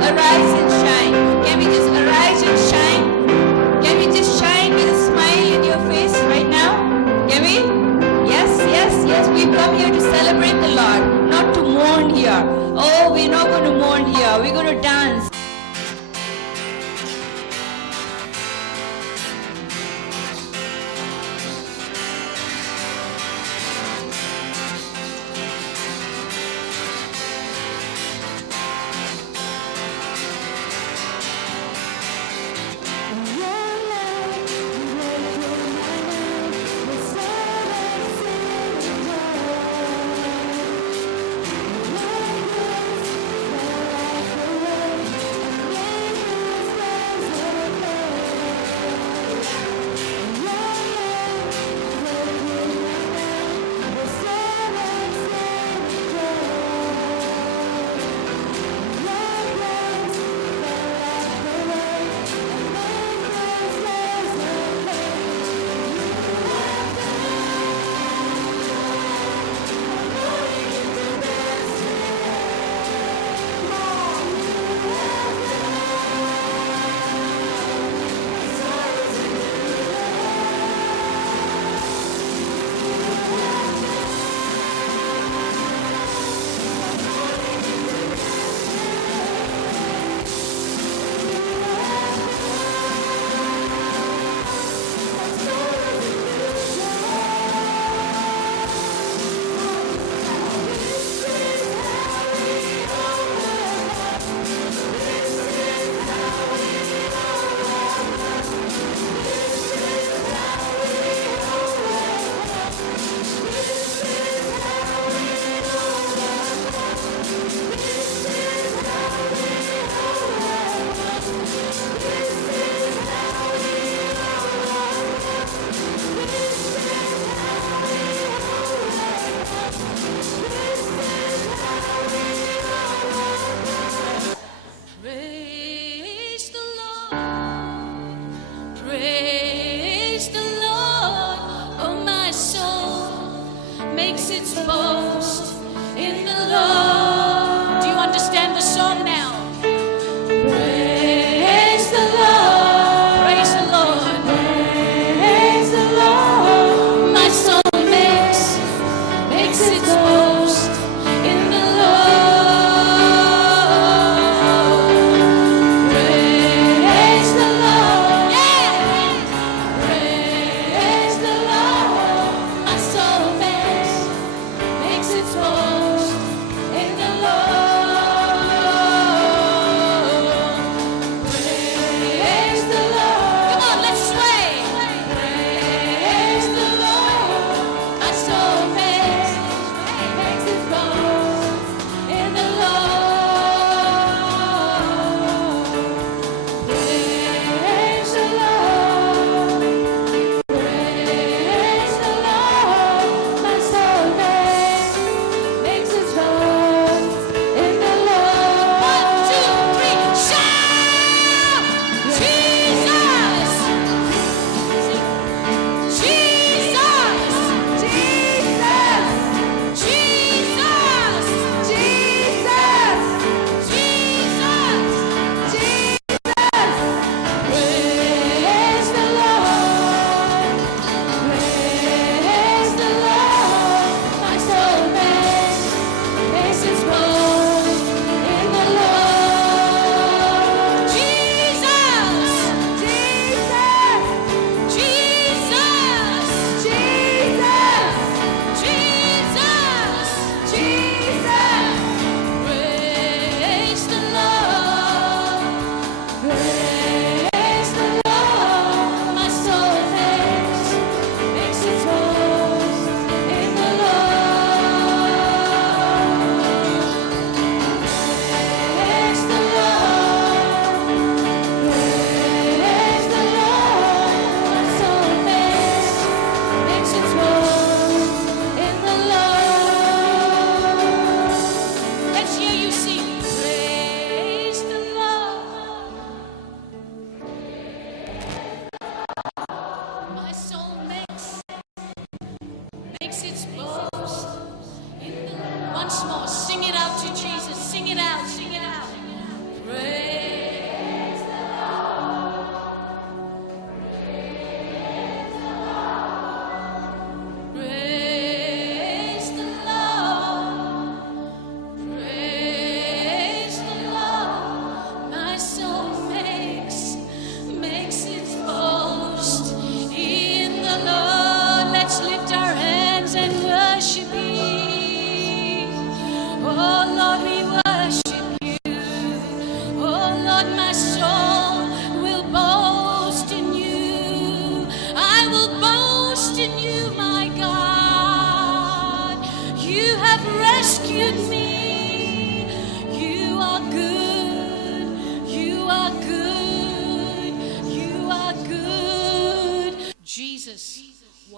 arise and shine? Can we just arise and shine? Can we just shine with a smile in your face right now? Can we? Yes, yes, yes. We've come here to celebrate the Lord, not to mourn here. Oh, we're not going to mourn here. We're going to dance.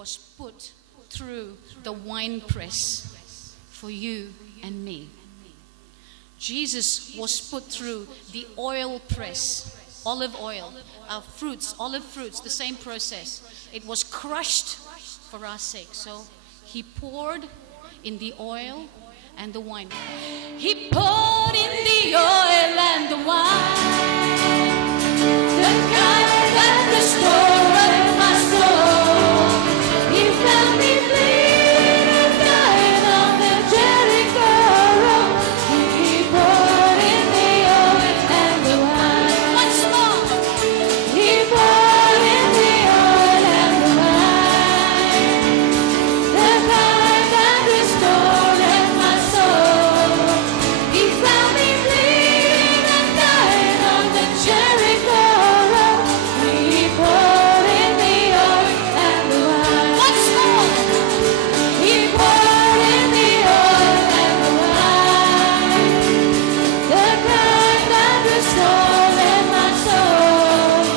was put through the wine press for you and me. Jesus was put through the oil press, olive oil, olive fruits, the same process. It was crushed for our sake. So he poured in the oil and the wine. He poured in the oil and the wine, the kind that restored my soul. He found me bleeding, dying on the Jericho road. He poured in the oil and the wine. Once more. He poured in the oil and the wine, the kind that restored my soul. He found me bleeding and dying on the Jericho road. He poured in the oil and the wine. Once more. He poured in the oil and the wine, the kind that restored my soul.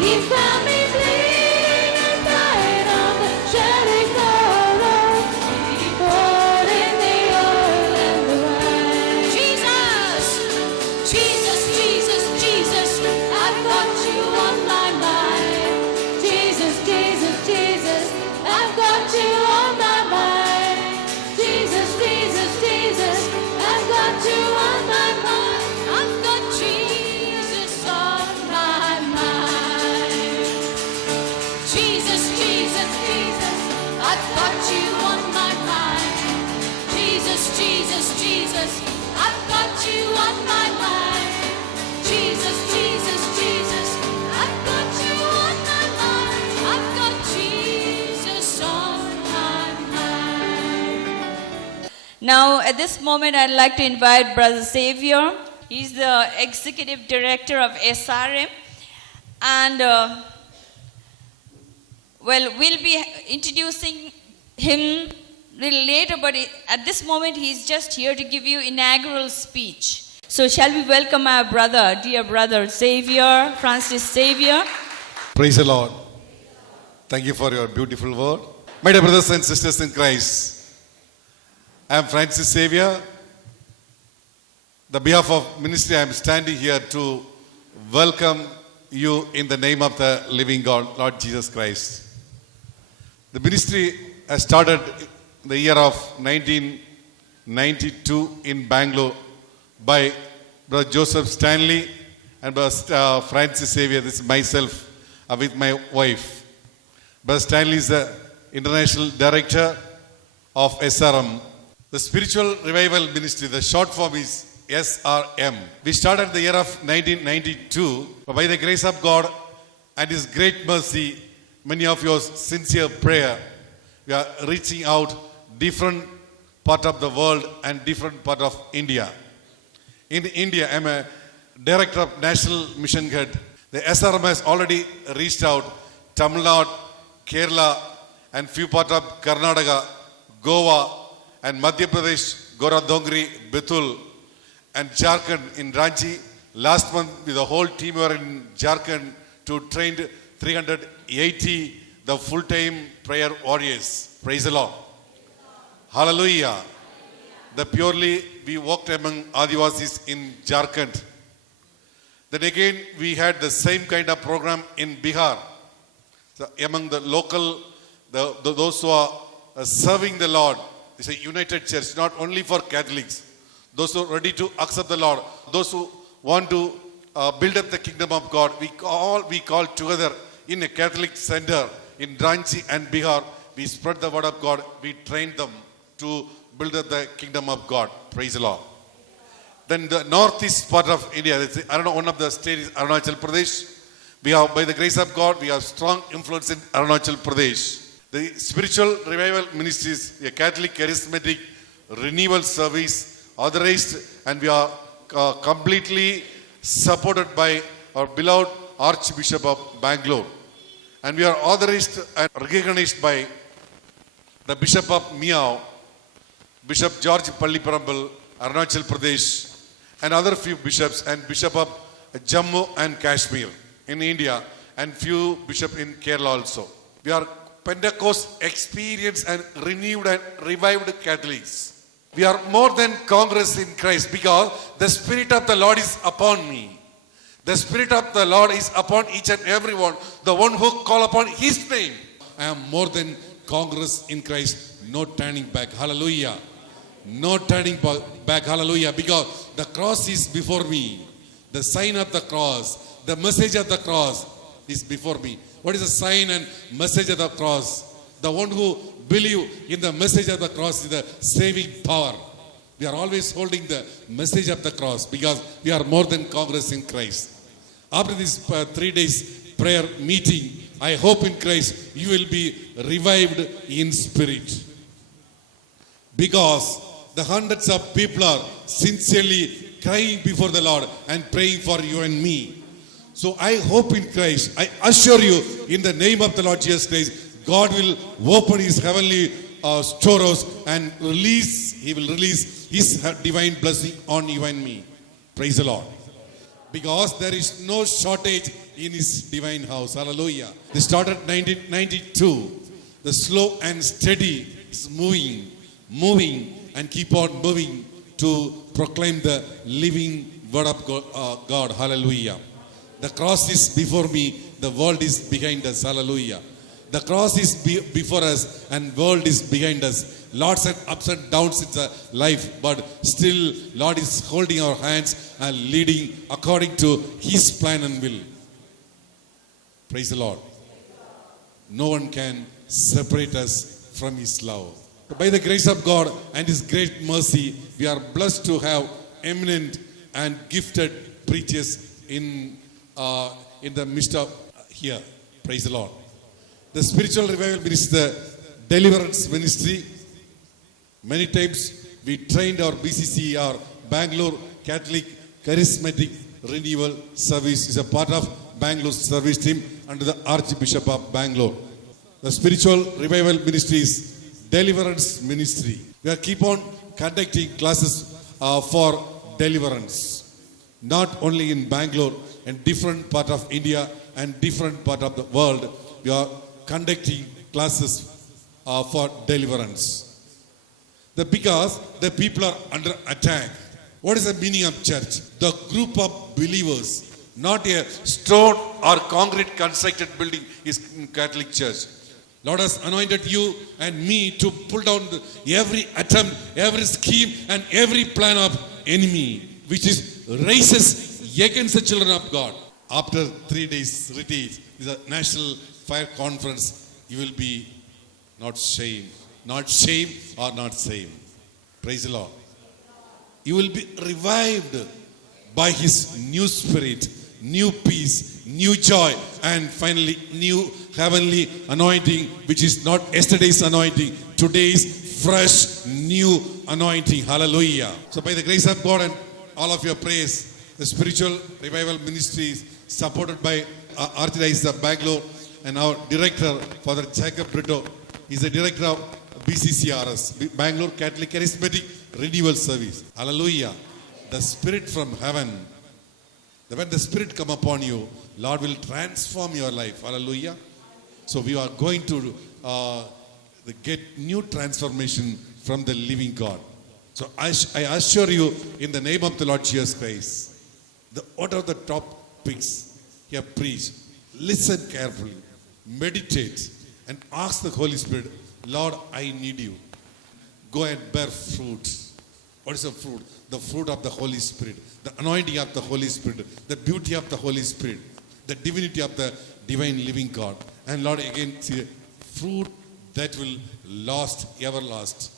He found me bleeding and dying on the Jericho road. He poured in the oil and the wine. Jesus, Jesus, Jesus, Jesus, I've got you on my mind. Jesus, Jesus, Jesus, I've got you on my mind. Jesus, Jesus, Jesus, I've got you on my mind. I've got Jesus on my mind. Jesus, Jesus, Jesus, I've got you on my mind. Jesus, Jesus, Jesus, I've got you on my mind. Jesus, Jesus, Jesus, I've got you on my mind. I've got Jesus on my mind. Now, at this moment, I'd like to invite Brother Xavier. He's the Executive Director of SRM. And, we'll be introducing him a little later, but at this moment, he's just here to give you inaugural speech. So, shall we welcome our brother, dear brother Xavier, Francis Xavier? Praise the Lord. Thank you for your beautiful word. My dear brothers and sisters in Christ, I am Francis Xavier. The behalf of ministry, I am standing here to welcome you in the name of the living God, Lord Jesus Christ. The ministry has started in the year of 1992 in Bangalore by Brother Joseph Stanley and Brother Francis Xavier. This is myself with my wife. Brother Stanley is the International Director of SRM. The Spiritual Revival Ministry, the short form is SRM. We started the year of 1992. By the grace of God and His great mercy, many of your sincere prayer, we are reaching out different part of the world and different part of India. In India, I am a Director of National Mission Head. The SRM has already reached out Tamil Nadu, Kerala, and few part of Karnataka, Goa, and Madhya Pradesh, Goradongri, Betul, and Jharkhand in Ranchi. Last month, with the whole team were in Jharkhand to train 380 the full-time prayer warriors. Praise the Lord. Hallelujah. The purely we walked among Adivasis in Jharkhand. Then again, we had the same kind of program in Bihar. So among the local, those who are serving the Lord, it's a united church, not only for Catholics. Those who are ready to accept the Lord, those who want to build up the kingdom of God, we call together in a Catholic center in Ranchi and Bihar. We spread the word of God. We train them to build up the kingdom of God. Praise the Lord. Then the northeast part of India, one of the states is Arunachal Pradesh. We have, by the grace of God, we have strong influence in Arunachal Pradesh. The Spiritual Revival Ministries, a Catholic charismatic renewal service, authorized, and we are completely supported by our beloved Archbishop of Bangalore. And we are authorized and recognized by the Bishop of Miao, Bishop George Palliparambal, Arunachal Pradesh, and other few bishops, and Bishop of Jammu and Kashmir in India, and few bishops in Kerala also. We are Pentecost experienced and renewed and revived Catholics. We are more than conquerors in Christ because the Spirit of the Lord is upon me. The Spirit of the Lord is upon each and every one, the one who call upon His name. I am more than conquerors in Christ, no turning back. Hallelujah. No turning back. Hallelujah. Because the cross is before me. The sign of the cross, the message of the cross is before me. What is the sign and message of the cross? The one who believe in the message of the cross is the saving power. We are always holding the message of the cross because we are more than conquerors in Christ. After this 3 days prayer meeting, I hope in Christ you will be revived in spirit. Because the hundreds of people are sincerely crying before the Lord and praying for you and me. So I hope in Christ, I assure you in the name of the Lord Jesus Christ, God will open His heavenly storehouse and He will release His divine blessing on you and me. Praise the Lord. Because there is no shortage in His divine house. Hallelujah. They started 1992. The slow and steady is moving and keep on moving to proclaim the living word of God. Hallelujah. The cross is before me, the world is behind us. Hallelujah. The cross is before us and world is behind us. Lots of ups and downs in the life, but still Lord is holding our hands and leading according to His plan and will. Praise the Lord. No one can separate us from His love. By the grace of God and His great mercy, we are blessed to have eminent and gifted preachers in the midst of here. Praise the Lord. The spiritual revival ministry, the deliverance ministry. Many times we trained our BCC, our Bangalore Catholic Charismatic Renewal Service is a part of Bangalore service team under the Archbishop of Bangalore. The spiritual revival ministry is deliverance ministry. We are keep on conducting classes for deliverance, not only in Bangalore and different part of India and different part of the world. We are conducting classes for deliverance. Because the people are under attack. What is the meaning of church? The group of believers, not a stone or concrete constructed building is in Catholic Church. Lord has anointed you and me to pull down every attempt, every scheme and every plan of enemy which is raises against the children of God. After 3 days retreat, is a national fire conference, you will be not shame or not same. Praise the Lord. You will be revived by His new spirit, new peace, new joy, and finally new heavenly anointing, which is not yesterday's anointing, today's fresh new anointing. Hallelujah. So by the grace of God and all of your praise, the spiritual revival ministry is supported by Archdiocese of Bangalore and our director, Father Jacob Brito, is the director of BCCRS, Bangalore Catholic Charismatic Renewal Service. Hallelujah. The Spirit from heaven. When the Spirit come upon you, Lord will transform your life. Hallelujah. So we are going to get new transformation from the living God. So I assure you in the name of the Lord Jesus Christ, what are the topics He have preached? Listen carefully, meditate and ask the Holy Spirit, Lord, I need you. Go and bear fruit. What is the fruit? The fruit of the Holy Spirit, the anointing of the Holy Spirit, the beauty of the Holy Spirit, the divinity of the divine living God. And Lord, again, see, fruit that will last, everlasting.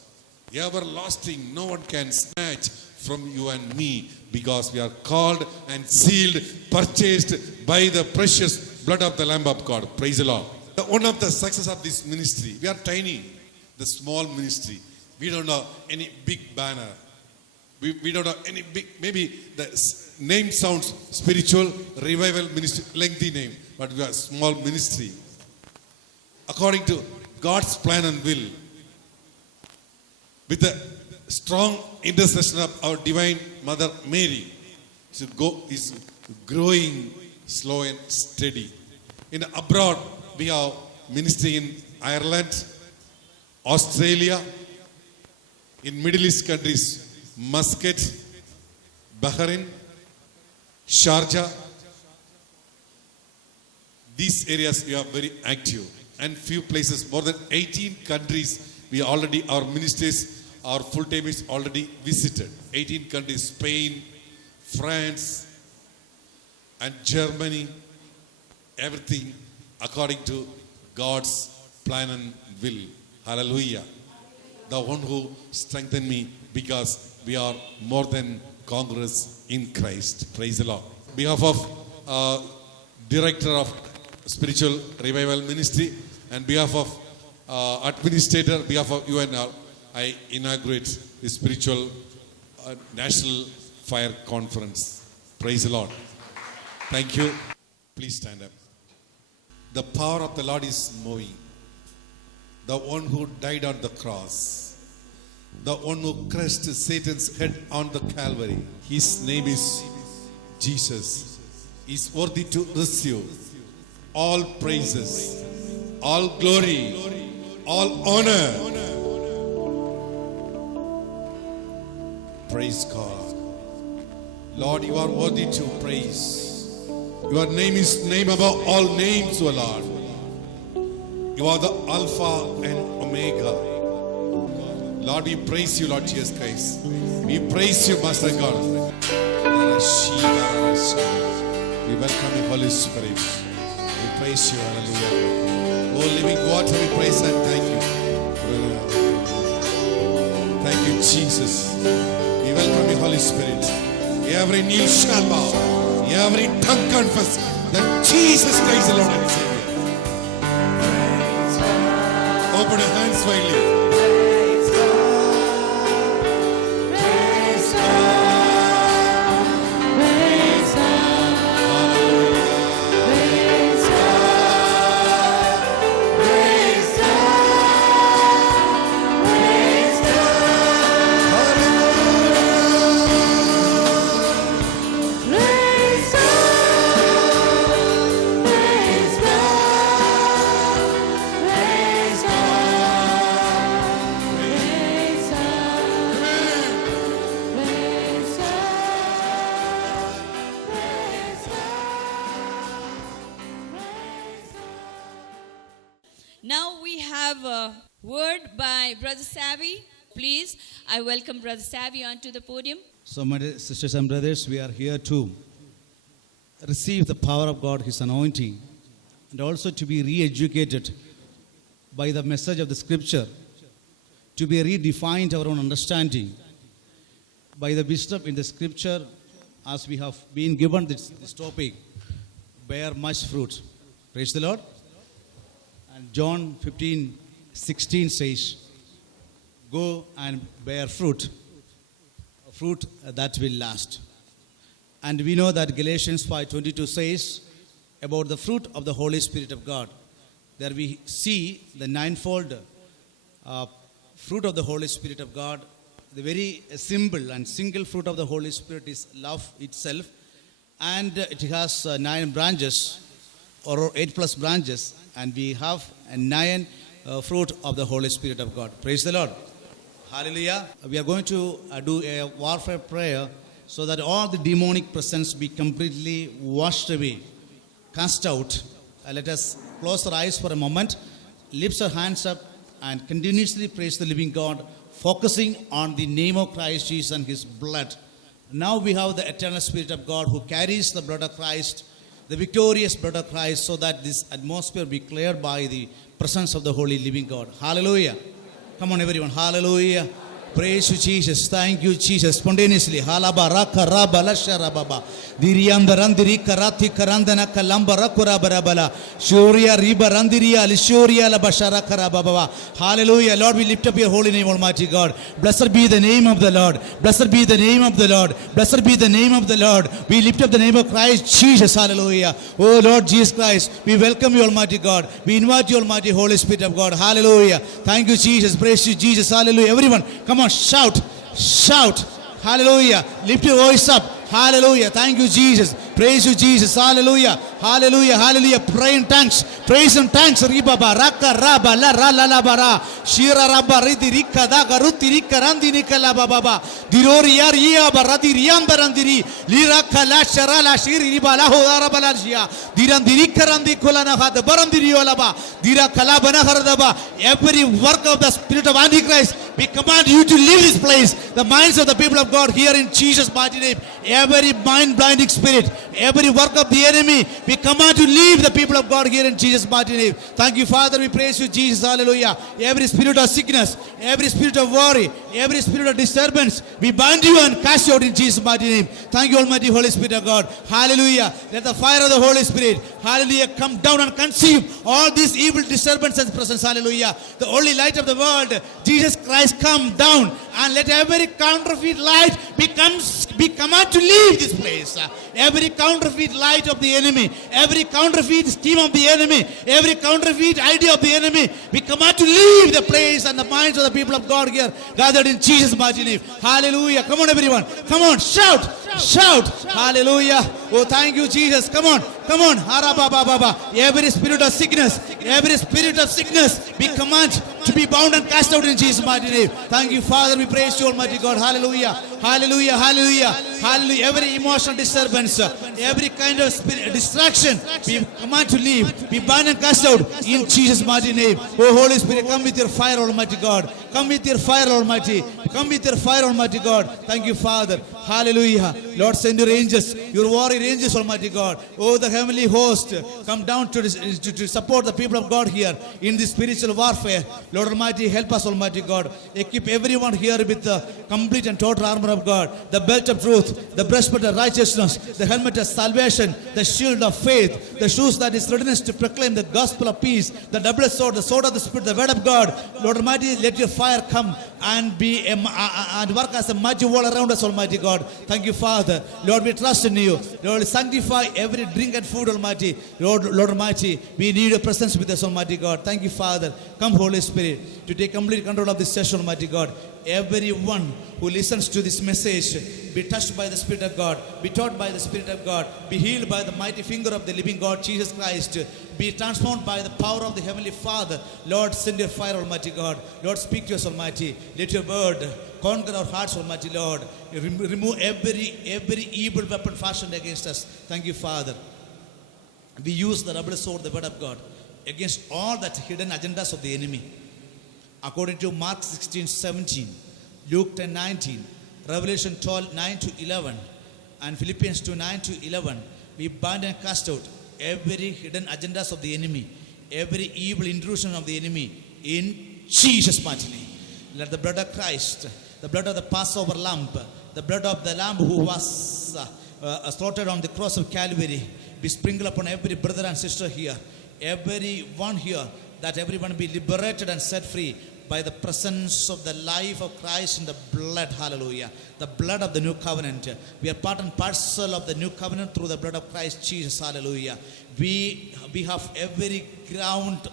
No one can snatch from you and me because we are called and sealed, purchased by the precious blood of the Lamb of God. Praise the Lord. One of the success of this ministry, we are tiny, the small ministry. We don't have any big banner. We don't have any big, maybe the name sounds spiritual, revival ministry, lengthy name, but we are small ministry. According to God's plan and will, with the strong intercession of our Divine Mother Mary, is growing slow and steady. In abroad, we have ministry in Ireland, Australia, in Middle East countries, Muscat, Bahrain, Sharjah. These areas we are very active, and few places, more than 18 countries, we already, our ministers, our full time is already visited. 18 countries, Spain, France, and Germany, everything according to God's plan and will. Hallelujah. The one who strengthened me, because we are more than conquerors in Christ. Praise the Lord. On behalf of Director of Spiritual Revival Ministry and behalf of Administrator, behalf of UNR, I inaugurate the Spiritual National Fire Conference. Praise the Lord. Thank you. Please stand up. The power of the Lord is moving. The one who died on the cross, the one who crushed Satan's head on the Calvary, his name is Jesus, is worthy to receive all praises, all glory, all honor. Praise God. Lord, you are worthy to praise. Your name is name above all names, O Lord. You are the Alpha and Omega. Lord, we praise you, Lord Jesus Christ. We praise you, Master God. We welcome you, Holy Spirit. We praise you, hallelujah. Oh, living water, we praise and thank you. Thank you, Jesus. We welcome you, Holy Spirit. Every knee shall bow, every tongue confess that Jesus Christ is Lord and Savior. Open your hands widely. Now we have a word by Brother Savvy. Please, I welcome Brother Savvy onto the podium. So, my dear sisters and brothers, we are here to receive the power of God, His anointing, and also to be re-educated by the message of the Scripture, to be redefined our own understanding by the wisdom in the Scripture, as we have been given this topic, bear much fruit. Praise the Lord. And John 15:16 says, go and bear fruit, a fruit that will last. And we know that Galatians 5:22 says about the fruit of the Holy Spirit of God. There we see the ninefold fruit of the Holy Spirit of God. The very simple and single fruit of the Holy Spirit is love itself. And it has 9 branches, or 8 plus branches. And we have a 9 fruit of the Holy Spirit of God. Praise the Lord. Hallelujah. We are going to do a warfare prayer so that all the demonic presence be completely washed away, cast out. Let us close our eyes for a moment, lift our hands up, and continuously praise the living God, focusing on the name of Christ Jesus and His blood. Now we have the eternal Spirit of God who carries the blood of Christ, the victorious blood of Christ, so that this atmosphere be cleared by the presence of the holy living God. Hallelujah. Come on everyone. Hallelujah. Praise you, Jesus. Thank you, Jesus. Spontaneously. Halaba raka rabala sharababa. Dirianda randiri karati karandana kalamba rakura barabala. Shuria riba randiria lishuria la bashara karababa. Hallelujah. Lord, we lift up your holy name, Almighty God. Blessed be the name of the Lord. Blessed be the name of the Lord. Blessed be the name of the Lord. We lift up the name of Christ Jesus. Hallelujah. Oh Lord Jesus Christ, we welcome you, Almighty God. We invite you, Almighty Holy Spirit of God. Hallelujah. Thank you, Jesus. Praise you, Jesus. Hallelujah. Everyone, come on, shout, shout. Hallelujah. Lift your voice up. Hallelujah. Thank you, Jesus. Praise you, Jesus. Hallelujah. Hallelujah. Hallelujah. Pray in tongues. Praise in tongues. Ribaba raka raba la ra la la bara. Shira raba ridi rika da garuti rika randi nikala baba. Dirori yar iya baradi riyam barandiri. Lira kala shara la shiri riba la ho dara balarjia. Dirandiri karandi kolana hada barandiri olaba. Dira kala bana haradaba. Every work of the spirit of Antichrist, we command you to leave this place. The minds of the people of God here in Jesus' mighty name. Every mind blinding spirit, every work of the enemy, we command to leave the people of God here in Jesus' mighty name. Thank you, Father. We praise you, Jesus. Hallelujah. Every spirit of sickness, every spirit of worry, every spirit of disturbance, we bind you and cast you out in Jesus' mighty name. Thank you, Almighty Holy Spirit of God. Hallelujah. Let the fire of the Holy Spirit, hallelujah, come down and consume all these evil disturbances and presence. Hallelujah. The only light of the world, Jesus Christ, come down and let every counterfeit light be command to leave this place. Every counterfeit light of the enemy, every counterfeit scheme of the enemy, every counterfeit idea of the enemy, we command to leave the place and the minds of the people of God here gathered in Jesus' mighty name. Hallelujah. Come on, everyone. Come on, shout. Shout. Hallelujah. Oh, thank you, Jesus. Come on. Come on. Baba. Every spirit of sickness, we command to be bound and cast out in Jesus' mighty name. Thank you, Father. We praise you, Almighty God. Hallelujah. Hallelujah. Hallelujah. Hallelujah. Every emotional disturbance, every kind of spirit, distraction, we command to leave. Be bound and cast out in Jesus' mighty name. Oh, Holy Spirit, come with your fire, Almighty God. Come with your fire, Almighty. Come with your fire, Almighty God. Thank you, Father. Hallelujah. Lord, send your angels, your warrior angels, Almighty God. Oh, the heavenly host, come down to support the people of God here in this spiritual warfare. Lord Almighty, help us, Almighty God. Equip everyone here with the complete and total armor of God, the belt of truth, the breastplate of righteousness, the helmet of salvation, the shield of faith, the shoes that is readiness to proclaim the gospel of peace, the double sword, the sword of the Spirit, the word of God. Lord Almighty, let your fire come and be and work as a mighty wall around us, Almighty God. Thank you, Father. Lord, we trust in you. Lord, sanctify every drink and food, Almighty. Lord Almighty, we need your presence with us, Almighty God. Thank you, Father. Come, Holy Spirit, to take complete control of this session, Almighty God. Everyone who listens to this message be touched by the Spirit of God, be taught by the Spirit of God, be healed by the mighty finger of the living God, Jesus Christ, be transformed by the power of the Heavenly Father. Lord, send your fire, Almighty God. Lord, speak to us, Almighty. Let your word conquer our hearts, Almighty Lord. Remove every evil weapon fashioned against us. Thank you, Father. We use the double sword, the word of God, against all that hidden agendas of the enemy. According to Mark 16:17, Luke 10:19, Revelation 12:9-11, and Philippians 2:9-11, we bind and cast out every hidden agendas of the enemy, every evil intrusion of the enemy in Jesus' mighty name. Let the blood of Christ, the blood of the Passover lamb, the blood of the lamb who was slaughtered on the cross of Calvary, be sprinkled upon every brother and sister here, everyone here, that everyone be liberated and set free by the presence of the life of Christ in the blood. Hallelujah. The blood of the new covenant. We are part and parcel of the new covenant through the blood of Christ Jesus. Hallelujah. We have every ground,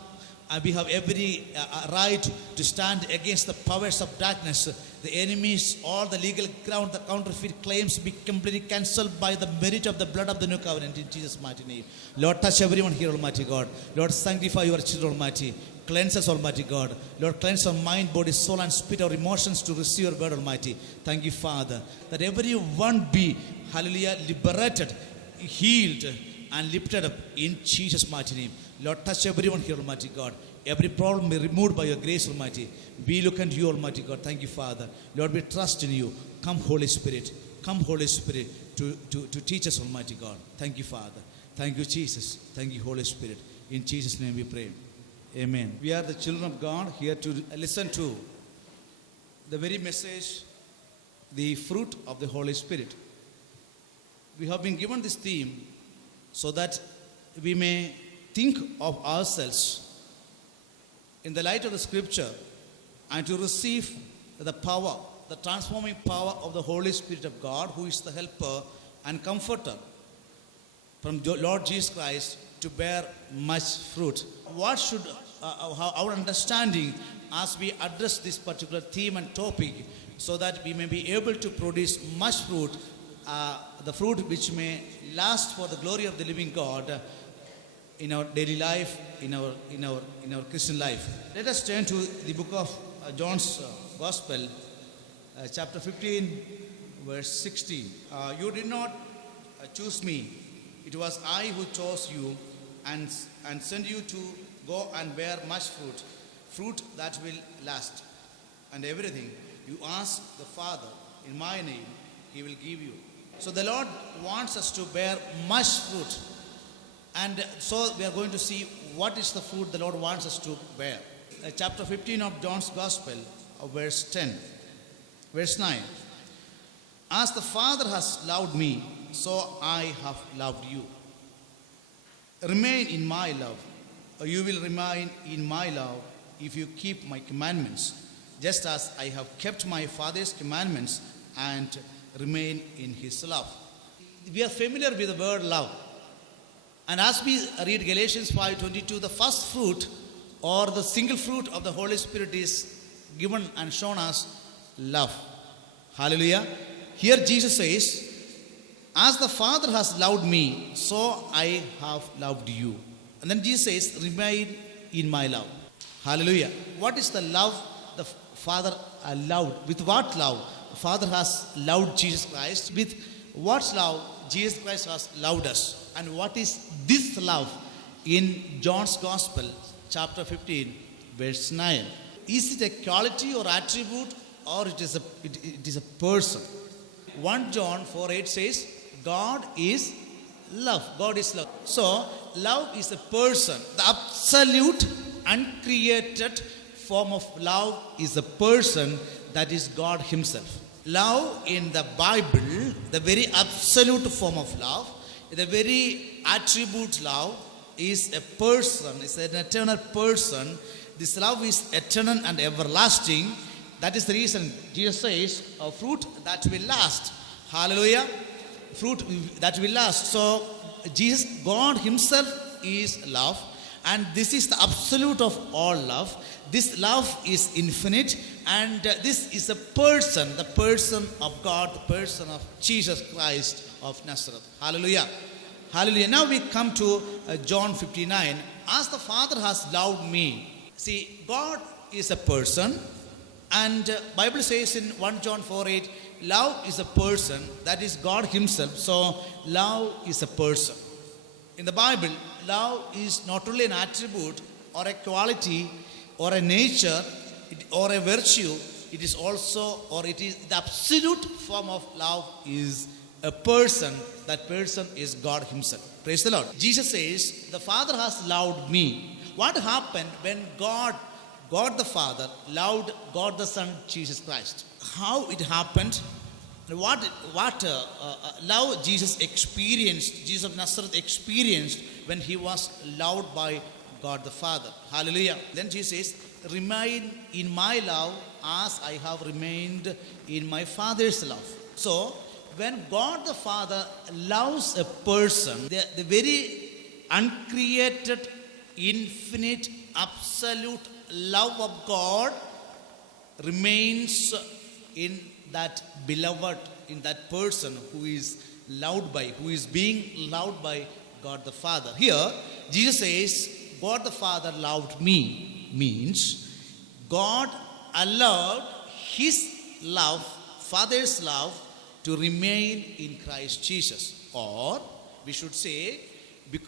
we have every right to stand against the powers of darkness, the enemies, all the legal ground, the counterfeit claims be completely cancelled by the merit of the blood of the new covenant in Jesus' mighty name. Lord, touch everyone here, Almighty God. Lord, sanctify your children, Almighty. Cleanse us, Almighty God. Lord, cleanse our mind, body, soul, and spirit, our emotions to receive your word, Almighty. Thank you, Father, that everyone be, hallelujah, liberated, healed, and lifted up in Jesus' mighty name. Lord, touch everyone here, Almighty God. Every problem be removed by your grace, Almighty. We look unto you, Almighty God. Thank you, Father. Lord, we trust in you. Come, Holy Spirit. Come, Holy Spirit, to teach us, Almighty God. Thank you, Father. Thank you, Jesus. Thank you, Holy Spirit. In Jesus' name we pray. Amen. We are the children of God here to listen to the very message, the fruit of the Holy Spirit. We have been given this theme so that we may think of ourselves in the light of the scripture and to receive the power, the transforming power of the Holy Spirit of God, who is the helper and comforter from Lord Jesus Christ, to bear much fruit. What should our understanding as we address this particular theme and topic, so that we may be able to produce much fruit the fruit which may last for the glory of the living God in our daily life, in our Christian life. Let us turn to the book of John's Gospel, chapter 15, verse 16. You did not choose me; it was I who chose you and sent you to go and bear much fruit that will last. And everything you ask the Father in my name, He will give you. So the Lord wants us to bear much fruit. And so we are going to see what is the fruit the Lord wants us to bear. Chapter 15 of John's Gospel, verse 10. Verse 9. As the Father has loved me, so I have loved you. Remain in my love. You will remain in my love if you keep my commandments, just as I have kept my Father's commandments and remain in His love. We are familiar with the word love. And as we read Galatians 5:22, the first fruit or the single fruit of the Holy Spirit is given and shown as love. Hallelujah. Here Jesus says, as the Father has loved me, so I have loved you. And then Jesus says, remain in my love. Hallelujah. What is the love the Father loved? With what love? The Father has loved Jesus Christ. With what love Jesus Christ has loved us? And what is this love in John's Gospel, chapter 15, verse 9? Is it a quality or attribute, or it is a person? 1 John 4:8 says, God is love. God is love. So, love is a person. The absolute, uncreated form of love is a person, that is God Himself. Love in the Bible, the very absolute form of love, the very attribute love is a person, is an eternal person. This love is eternal and everlasting. That is the reason Jesus says, a fruit that will last. Hallelujah. Fruit that will last. So, Jesus, God Himself is love. And this is the absolute of all love. This love is infinite. And this is a person, the person of God, the person of Jesus Christ of Nazareth. Hallelujah. Hallelujah. Now we come to John 59. As the Father has loved me. See, God is a person. And Bible says in 1 John 4:8, love is a person, that is God Himself. So, love is a person. In the Bible, love is not only an attribute or a quality or a nature or a virtue, it is also, or it is the absolute form of love is a person. That person is God Himself. Praise the Lord. Jesus says, the Father has loved me. What happened when God the Father loved God the Son, Jesus Christ? How it happened? What love Jesus experienced, Jesus of Nazareth experienced when He was loved by God the Father. Hallelujah. Then Jesus says, remain in my love as I have remained in my Father's love. So, when God the Father loves a person, the very uncreated, infinite, absolute love of God remains in that beloved, in that person who is loved by, who is being loved by God the Father. Here, Jesus says, God the Father loved me, means God allowed His love, Father's love, to remain in Christ Jesus. Or, we should say,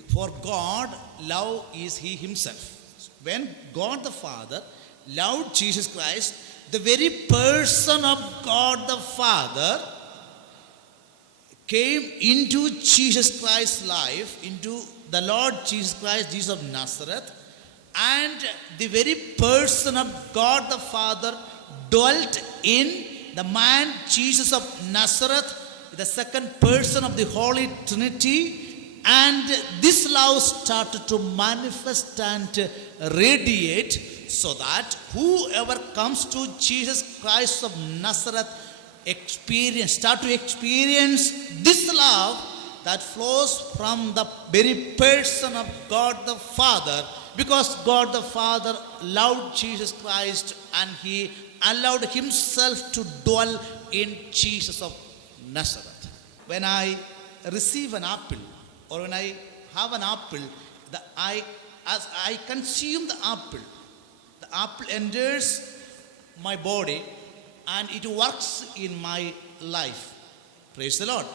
for God, love is He Himself. When God the Father loved Jesus Christ, the very person of God the Father came into Jesus Christ's life, into the Lord Jesus Christ, Jesus of Nazareth, and the very person of God the Father dwelt in the man Jesus of Nazareth, the second person of the Holy Trinity, and this love started to manifest and radiate, so that whoever comes to Jesus Christ of Nazareth start to experience this love that flows from the very person of God the Father, because God the Father loved Jesus Christ and He allowed Himself to dwell in Jesus of Nazareth. When I receive an apple or when I have an apple, as I consume the apple enters my body and it works in my life. Praise the Lord.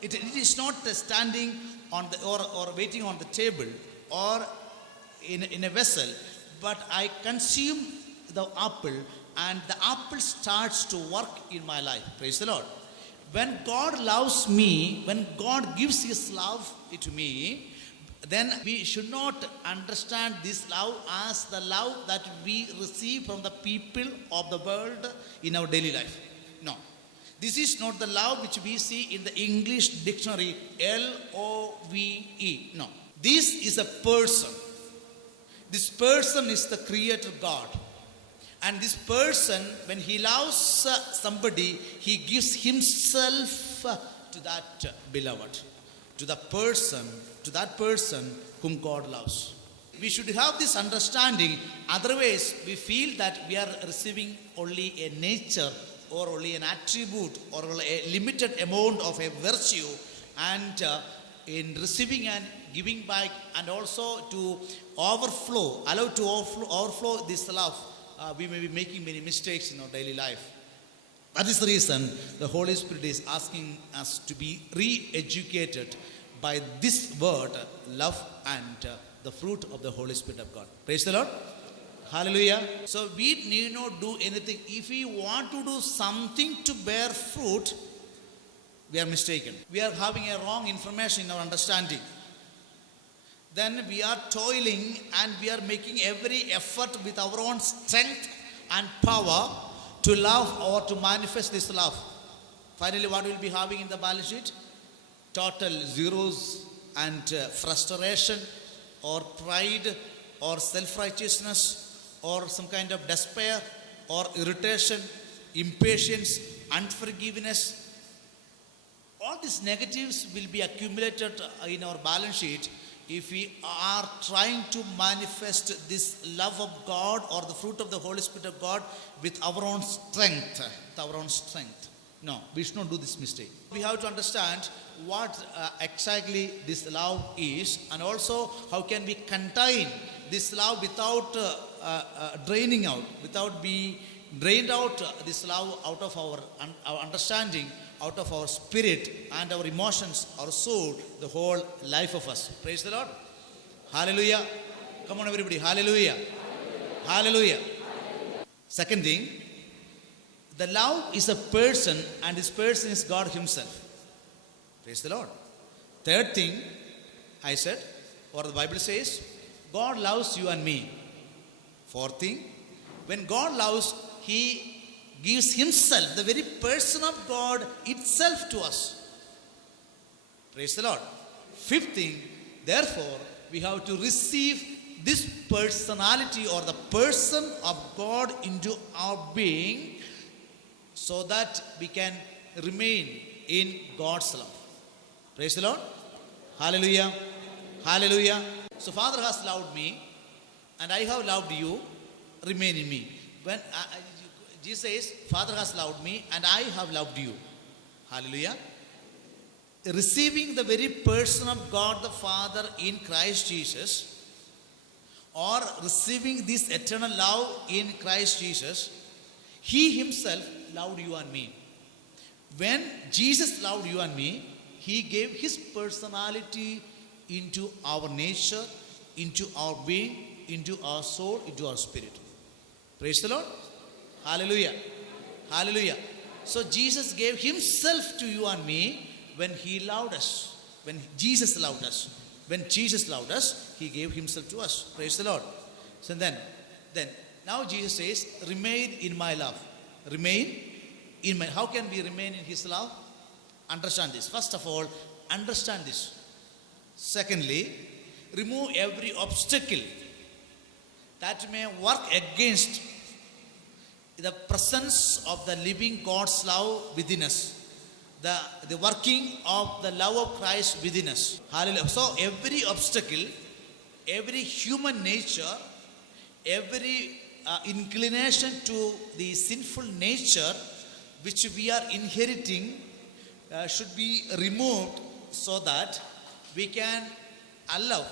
It is not standing on the or waiting on the table or in a vessel, but I consume the apple and the apple starts to work in my life. Praise the Lord. When God loves me, when God gives His love to me, then we should not understand this love as the love that we receive from the people of the world in our daily life. No. This is not the love which we see in the English dictionary, Love. No. This is a person. This person is the Creator God. And this person, when he loves somebody, he gives himself to that beloved, to that person whom God loves. We should have this understanding, otherwise we feel that we are receiving only a nature or only an attribute or a limited amount of a virtue, and in receiving and giving back and also to overflow, allow to overflow this love, we may be making many mistakes in our daily life. That is the reason the Holy Spirit is asking us to be re-educated by this word, love, and the fruit of the Holy Spirit of God. Praise the Lord. Hallelujah. So we need not do anything. If we want to do something to bear fruit, we are mistaken. We are having a wrong information in our understanding. Then we are toiling and we are making every effort with our own strength and power to love or to manifest this love. Finally, what we will be having in the balance sheet? Total zeros and frustration or pride or self-righteousness or some kind of despair or irritation, impatience, unforgiveness. All these negatives will be accumulated in our balance sheet if we are trying to manifest this love of God or the fruit of the Holy Spirit of God with our own strength. No, we should not do this mistake. We have to understand what exactly this love is, and also how can we contain this love without draining out, without being drained out this love out of our understanding, out of our spirit and our emotions, our soul, the whole life of us. Praise the Lord. Hallelujah. Come on everybody. Hallelujah. Hallelujah. Second thing, the love is a person and this person is God Himself. Praise the Lord. Third thing, I said, or the Bible says, God loves you and me. Fourth thing, when God loves, He gives Himself, the very person of God itself to us. Praise the Lord. Fifth thing, therefore, we have to receive this personality or the person of God into our being so that we can remain in God's love. Praise the Lord. Hallelujah. Hallelujah. So Father has loved me and I have loved you. Remain in me. When Jesus says, Father has loved me and I have loved you. Hallelujah. Receiving the very person of God the Father in Christ Jesus, or receiving this eternal love in Christ Jesus, He Himself loved you and me. When Jesus loved you and me, He gave His personality into our nature, into our being, into our soul, into our spirit. Praise the Lord. Hallelujah. Hallelujah. So Jesus gave Himself to you and me when He loved us. When Jesus loved us. When Jesus loved us, He gave Himself to us. Praise the Lord. So then now Jesus says, remain in my love. Remain in my. How can we remain in His love? Understand this. First of all, understand this. Secondly, remove every obstacle that may work against the presence of the living God's love within us. The working of the love of Christ within us. Hallelujah. So every obstacle, every human nature, every inclination to the sinful nature which we are inheriting should be removed so that we can allow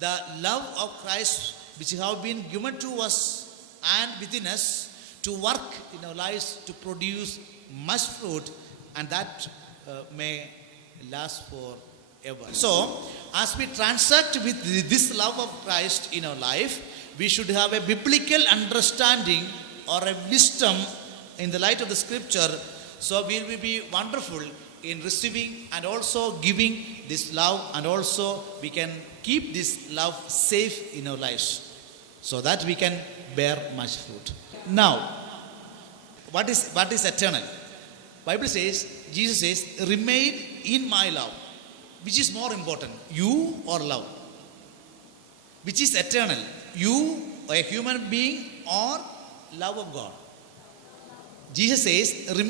the love of Christ which have been given to us and within us to work in our lives to produce much fruit, and that may last forever. So, as we transact with this love of Christ in our life, we should have a biblical understanding or a wisdom in the light of the scripture, so we will be wonderful in receiving and also giving this love, and also we can keep this love safe in our lives so that we can bear much fruit. Now, what is eternal? Bible says, Jesus says, remain in my love. Which is more important, you or love? Which is eternal, you, a human being, or love of God? Jesus says, remain